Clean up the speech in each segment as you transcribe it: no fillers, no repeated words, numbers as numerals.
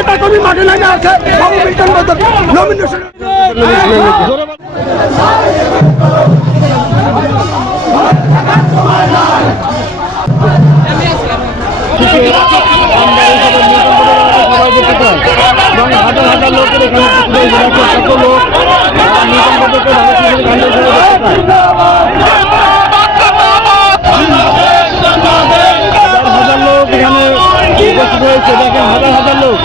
নেতা কর্মী মাঠে নামে আছে বাবু মিল্টন বৈদ্য নমিনেশন হাজার হাজার লোকের এখানে কত লোক হাজার লোক এখানে উপস্থিত হয়েছে। দেখেন হাজার হাজার লোক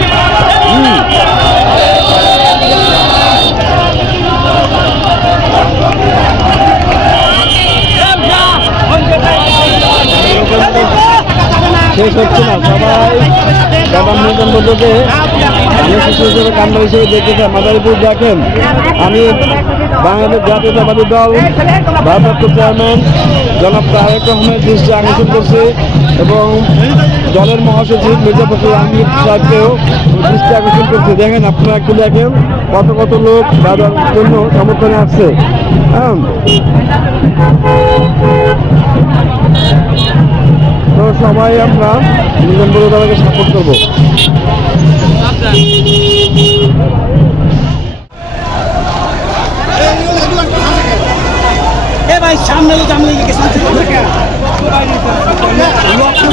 শেষ হচ্ছে না। সবাই দাদা মিল্টন বৈদ্যকে হিসেবে কান্ড হিসেবে দেখতে চাই। মাদারীপুর দেখেন, আমি বাংলাদেশ জাতীয়তাবাদী দল ভারপ্রাপ্ত চেয়ারম্যান জনাব তারেক রহমানের দৃষ্টি আকর্ষণ করছে এবং দলের মহাসচিব মির্জা ফখরুল আহমেদ সাহেবকেও দৃষ্টি আকর্ষণ করছে। দেখেন আপনারা একটু দেখেন কত কত লোক দাদার জন্য সমর্থনে আসছে। হ্যাঁ, তো সবাই আমরা মিল্টন বৈদ্য দলকে সাপোর্ট করবো।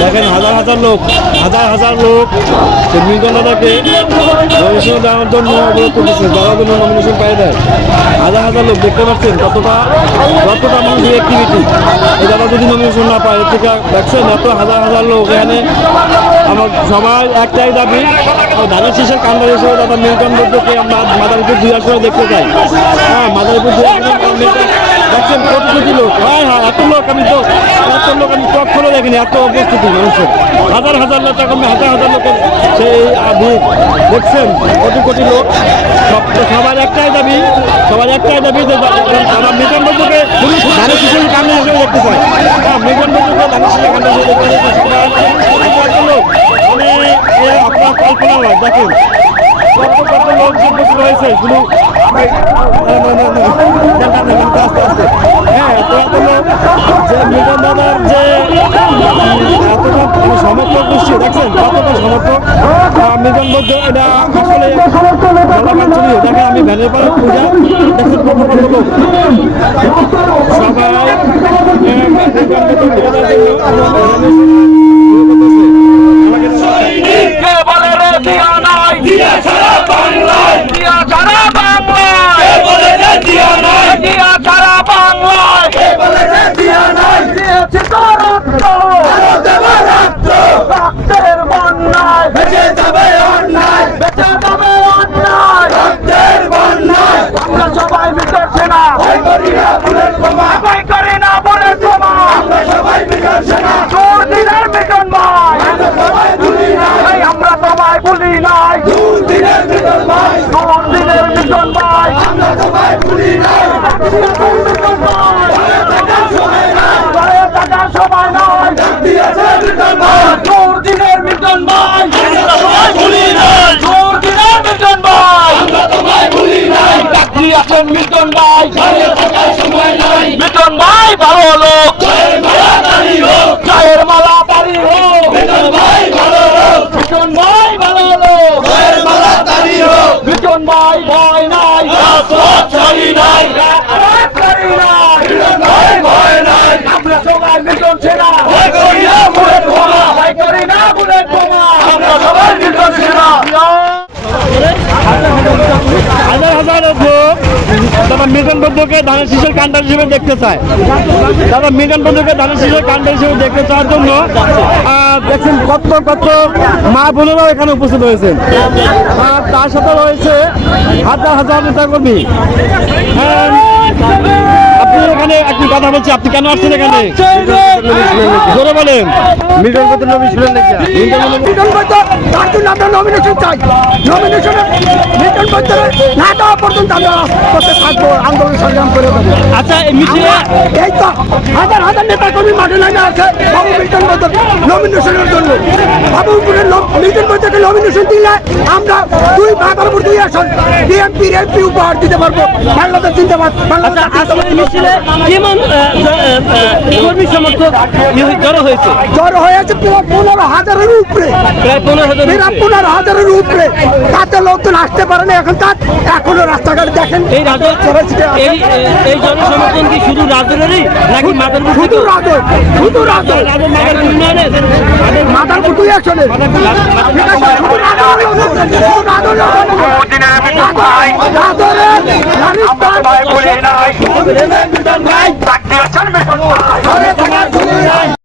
দেখেন হাজার হাজার লোক মিল্টন দাদাকে নমিনেশন দেওয়ার জন্য অবরোধ করতেছে, যারা জন্য নমিনেশন পাই দেয়। হাজার হাজার লোক দেখতে পাচ্ছেন কতটা মানুষের অ্যাক্টিভিটি। এই দাদা যদি নমিনেশন না পায়, এর থেকে দেখছেন এত হাজার হাজার লোক এখানে। আমার সবাই একটাই দাবি, ধানের শীষের কান্ডার হিসেবে দাদা মিল্টন বৈদ্যকে আমরা মাদারীপুর 2 আসনে দেখতে চাই। হ্যাঁ, মাদারীপুর 2 আসনে দেখছেন কোটি কোটি লোক। হ্যাঁ হ্যাঁ, এত লোক আমি কখনো দেখিনি, এত উপস্থিতি মানুষের। হাজার হাজার লোক, এখন হাজার হাজার লোকের সেই দেখছেন কোটি কোটি লোক। সবার একটাই দাবি যে তারা মিল্টন বৈদ্যকে ধানের শীষের কান্ডার হিসেবে দেখতে চায়। হ্যাঁ, মিল্টন বৈদ্যকে ধানের শীষের কান্ডার হিসেবে দেখতে চাই। লোক আপনার কল্পনা হয়, দেখেন কত কত লোক যে উপস্থিত হয়েছে শুধু। আস্তে আস্তে হ্যাঁ, তো এত লোক যে মিল্টন দাদার যে এতটা সমর্থক গোষ্ঠী, দেখছেন কতটা সমর্থক মিল্টন বৈদ্য। এটা আসলে বাঞ্ছনীয়। দেখেন আমি ভ্যানের পরে পূজা দেখছেন কত কত লোক সবাই মিল্টন ভাই, মিল্টন ভাই ভালো লোক, চায়ের মালা তারি হোক, মিল্টন ভাই ভালো লোক, মিল্টন ভাই ভালো লোক, চায়ের মালা তারি হোক, মিল্টন ভাই ভয় নাই, ছাড়ি নাই, মিল্টন ভাই ভয় নাই, আমরা সবাই মিল্টন সেনা, ভয় করি না বুলেট বোমা, ভয় করি না বুলেট বোমা, আমরা সবাই মিল্টন সেনা। হাজার হাজার লোক দাদা মিল্টন বৈদ্যকে ধানের শীষের কান্ডার হিসেবে দেখতে চায়। দাদা মিল্টন বৈদ্যকে ধানের শীষের কান্ডার হিসেবে দেখতে চাওয়ার জন্য দেখছেন কত কত মা বোনেরাও এখানে উপস্থিত হয়েছেন। আর তার সাথে রয়েছে হাজার হাজার নেতাকর্মী। আপনি এখানে একটি কথা বলছি, আপনি কেন আসছেন এখানে জোরে বলেন? মিল্টন বৈদ্য নমিনেশন মিল্টন বৈদ্য তার জন্য আমরা নমিনেশন চাই। নমিনেশন মিল্টন বৈদ্য না দেওয়া পর্যন্ত আমরা করতে থাকবো, আন্দোলন সংগ্রাম করে দেবো। আচ্ছা, এই মিছিলে এই তো হাজার হাজার নেতা কর্মী মাঠে নামে আছে বাবু মিল্টন বৈদ্য নমিনেশনের জন্য। বাবু মিল্টন বৈদ্যকে নমিনেশন দিলে আমরা 2 ভাগের উপর 2 আসন বিএনপির এমপি উপহার দিতে পারবো। বাংলাদেশ জিন্দাবাদ। আচ্ছা আজকের মিছিলে কেমন কর্মী সমর্থক জড়ো হয়েছে? জ্বর হয়েছে প্রায় 15,000-এর উপরে, প্রায় 15,000 প্রায় 15,000-এর উপরে। তাতে লোকজন আসতে পারে না এখন, তার এখনো রাস্তাঘাট দেখেন। এই রাজল এই জনসমর্থন কি শুধু রাজলেরই নাকি মাদারপুর শুধু রাজল, শুধু রাজল, মাদারপুর 2 আসনের। ঠিক আছে, শুধু রাজলের লোক, শুধু রাজলের লোক। রাজলের নারী স্থান।